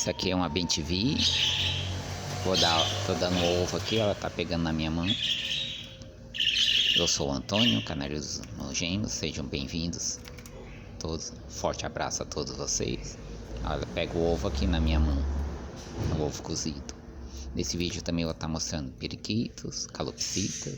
Essa aqui é uma Bem-te-vi. Tô dando ovo aqui, ela tá pegando na minha mão. Eu sou o Antônio, canal Nojeiros, sejam bem-vindos todos. Forte abraço a todos vocês. Olha, pega o ovo aqui na minha mão, o ovo cozido. Nesse vídeo também eu vou estar mostrando periquitos, calopsita.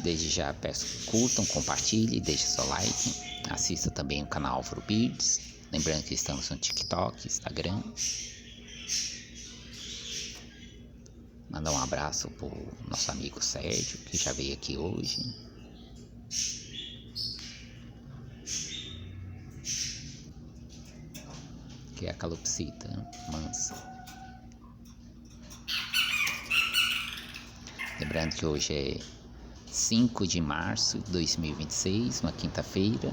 Desde já peço que curtam, compartilhem, deixem seu like. Assista também o canal Vídeos. Lembrando que estamos no TikTok, Instagram. Mandar um abraço pro nosso amigo Sérgio, que já veio aqui hoje. Que é a calopsita mansa. Lembrando que hoje é 5 de março de 2026, uma quinta-feira.